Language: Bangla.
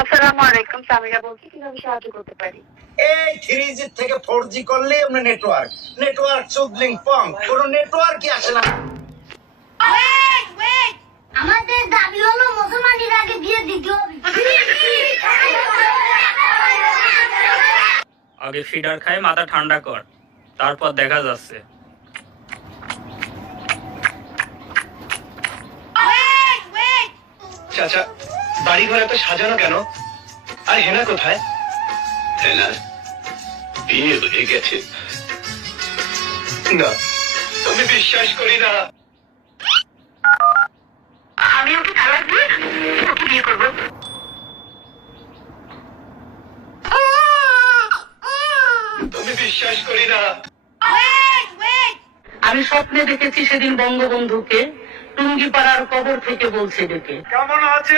আসসালামু আলাইকুম, সামিরা বলছি। কিভাবে সাহায্য করতে পারি? এই 3G থেকে 4G করলে আমরা নেটওয়ার্ক চুদলিং পং কোন নেটওয়ার্কই আসে না। আমাদের দাবি হলো মুসলমানের আগে বিয়ে দিতে হবে। আগে ফিডার খাই, মাথা ঠান্ডা কর, তারপর দেখা যাচ্ছে। চাচা, বাড়ি ঘর এত সাজানো কেন? আর হেনা কোথায়? হেনা বিয়ে হয়ে গেছে। না, আমি বিশ্বাস করি না। আমি ওকে তালাক দিয়ে ওকে বিয়ে করবো। আমি বিশ্বাস করি না। আমি স্বপ্নে দেখেছি সেদিন বঙ্গবন্ধুকে টুঙ্গিপাড়ার কবর থেকে বলছে ডেকে, কেমন আছে?